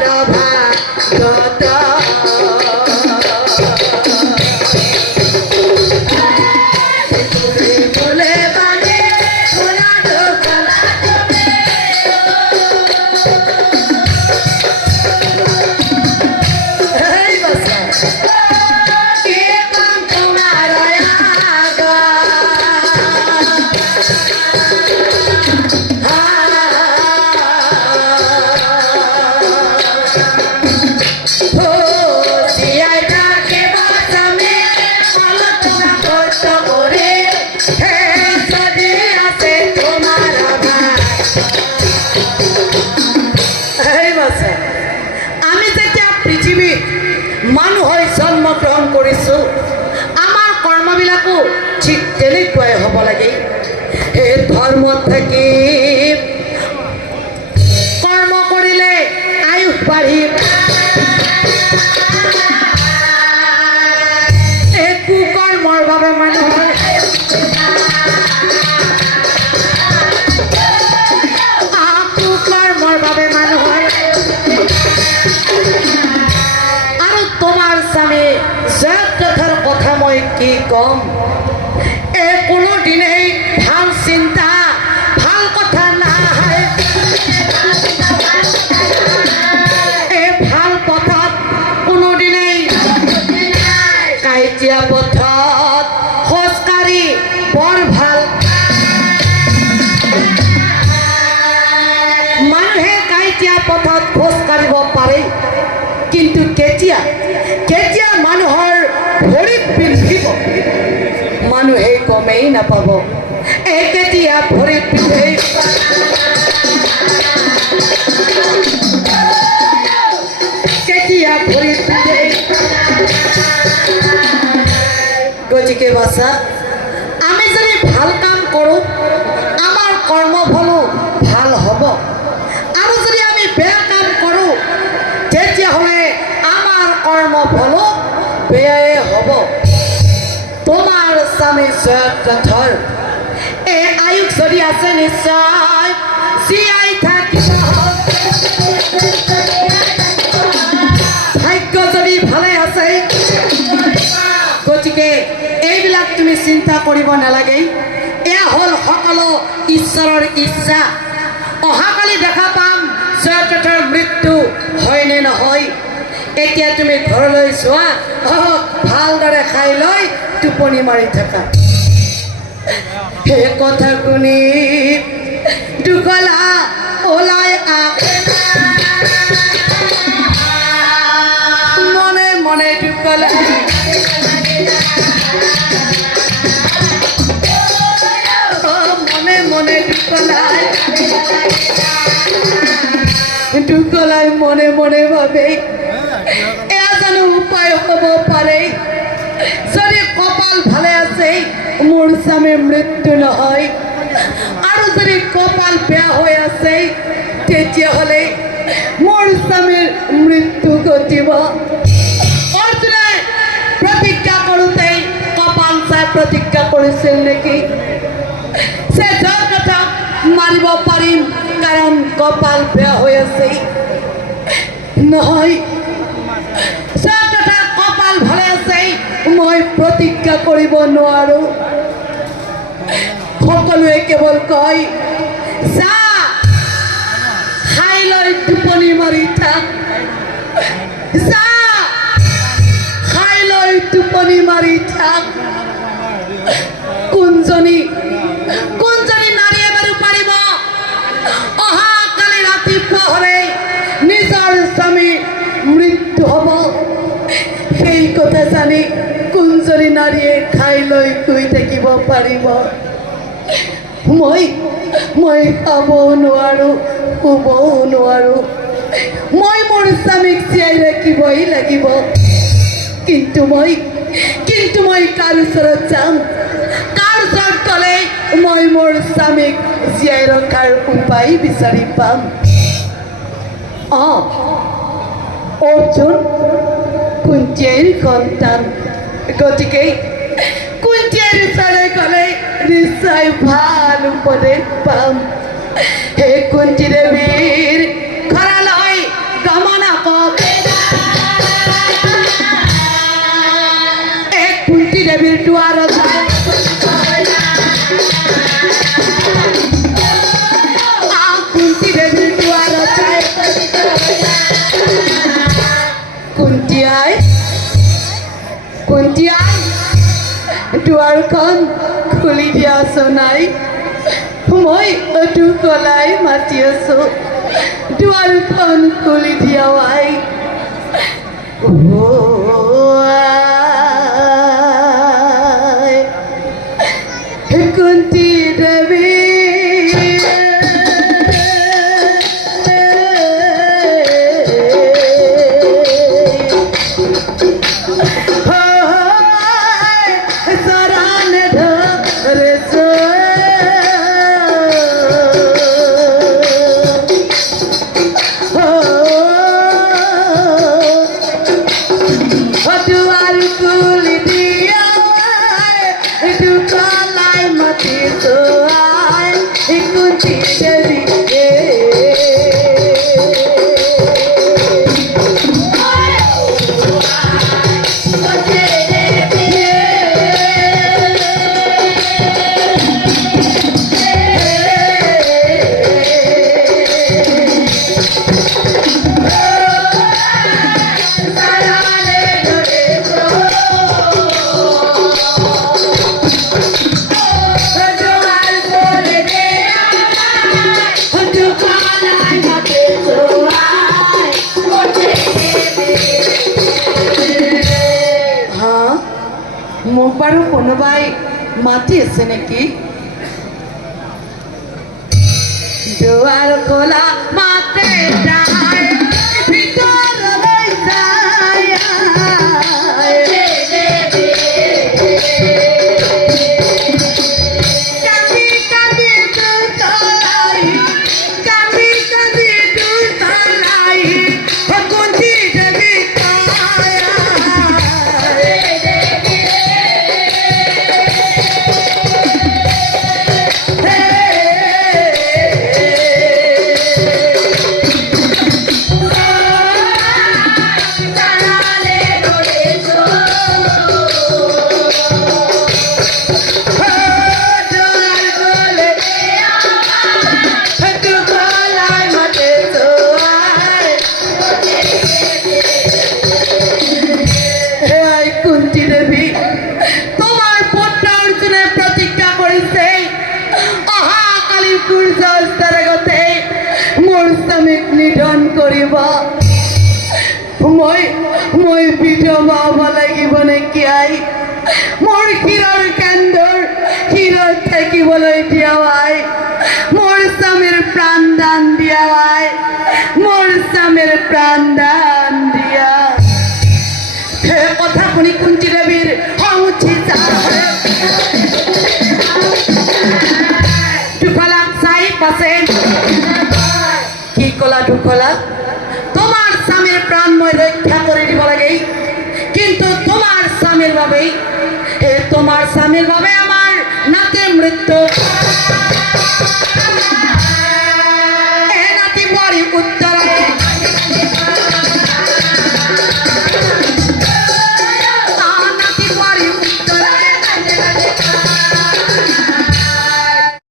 তোমাৰ ভাগত বলে বানে ওৰা ঢোকলা মানুহ হৈ জন্মগ্ৰহণ কৰিছোঁ আমাৰ কৰ্মবিলাকো ঠিক তেনেকুৱাই হ'ব লাগে এই ধৰ্মত থাকি কৰ্ম কৰিলে আয়ুস বাঢ়িব একো কৰ্মৰ বাবে মানুহৰ কৰ্মৰ বাবে মানুহৰ তোমার স্বামী জয়দ্রথর কথা মই কি কম এ কোনো দিনেই ভাল চিন্তা ভাল কথা নাই এ ভাল পথত কোনো দিনেই কাইটিয়া পথত খোজকাঢ়ি বৰ ভাল মানুহে কাইটিয়া পথত খোজকাঢ়িব পাৰে কিন্তু কেতিয়া কেতিয়া মানুহৰ ভৰিত পিন্ধিব মানুহে গমেই নাপাব কেতিয়া ভৰিত পিন্ধে কেতিয়া ভৰিত পিন্ধে গতিকে বাছা আমি যদি ভাল কাম কৰোঁ আমাৰ কৰ্মফলো ভাল হ'ব আৰু যদি আমি বেয়া কাম কৰোঁ তেতিয়াহ'লে কৰ্মফলো বেয়াই হ'ব তোমাৰ স্বামী জয়দ্ৰথৰ এই আয়ুস যদি আছে নিশ্চয় জীয়াই থাকিব ভাগ্য যদি ভালে আছে গতিকে এইবিলাক তুমি চিন্তা কৰিব নালাগে এয়া হ'ল সকলো ঈশ্বৰৰ ইচ্ছা অহাকালি দেখা পাম জয়দ্ৰথৰ মৃত্যু হয়নে নহয় এতিয়া তুমি ঘৰলৈ যোৱা ভালদৰে খাই লৈ টোপনি মাৰি থাকা সেই কথা শুনি দুগলা ওলাই মনে মনে দুগলা মনে মনে দুগলাই মনে মনে ভাবে এয়া জানো উপায় হ'ব পাৰে যদি কপাল ভালে আছে মোৰ স্বামীৰ মৃত্যু নহয় আৰু যদি কপাল বেয়া হৈ আছে তেতিয়াহ'লে মোৰ স্বামীৰ মৃত্যু ঘটিব অৰ্জুনে প্ৰতিজ্ঞা কৰোঁতে কপাল চাই প্ৰতিজ্ঞা কৰিছিল নেকি যে জয়দ্ৰথক মাৰিব পাৰিম কাৰণ কপাল বেয়া হৈ আছে নহয় কপাল ভালে আছে মই প্ৰতিজ্ঞা কৰিব নোৱাৰো সকলোৱে কেৱল কয় যা খাই লৈ টোপনি মাৰি থাক যা খাই লৈ টোপনি মাৰি থাক কোনজনী নাৰীয়ে বাৰু পাৰিব অহাকালি ৰাতিপুৱাৰে নিজৰ স্বামী মৃত্যু হ'ব সেই কথা জানি কোনজনী নাৰীয়ে খাই লৈ শুই থাকিব পাৰিব মই খাবও নোৱাৰোঁ শুবও নোৱাৰোঁ মই মোৰ স্বামীক জীয়াই ৰাখিবই লাগিব কিন্তু মই কাৰ ওচৰত যাম কাৰ ওচৰত গ'লে মই মোৰ স্বামীক জীয়াই ৰখাৰ উপায় বিচাৰি পাম অৰ্জুন কুন্তীৰ সন্তান গতিকে কুন্তীৰ ওচৰলৈ গ'লে নিশ্চয় ভাল উপদেশ পাম হে কুন্তী দেৱীৰ ঘৰলৈ গমন দুৱাৰখন খুলি দিয়াছো নাই মই দুকলাই মাতি আছো দুৱাৰখন খুলি দিয়া আই কুন্তি দেৱী মোক বাৰু কোনোবাই মাতি আছে নেকি দুৱাৰ খোলা মাতে যায় ভিতৰলৈ যায় কান্দি কান্দি দুতলাই কান্দি কান্দি দুতলাই কুন্তি দেৱী নিধন কৰিব মই বিধৱা হ'ব লাগিব নেকি আই মোৰ শিৰৰ কেন্দ্ৰৰ শিৰত থাকিবলৈ দিয়া আই মোৰ স্বামীৰ প্ৰাণদান দিয়া আই মোৰ স্বামীৰ প্ৰাণদান দিয়া সেই কথা শুনি কুন্তি দেৱীৰ খং উঠি যায় দুখলাক চাই পাছে কি কলা দুখলা তোমার স্বামীর প্রাণ মই রক্ষা করে দিব লাগে কিন্তু তোমার স্বামীর বাবে তোমার স্বামীর বাবে আমার নাতে মৃত্যু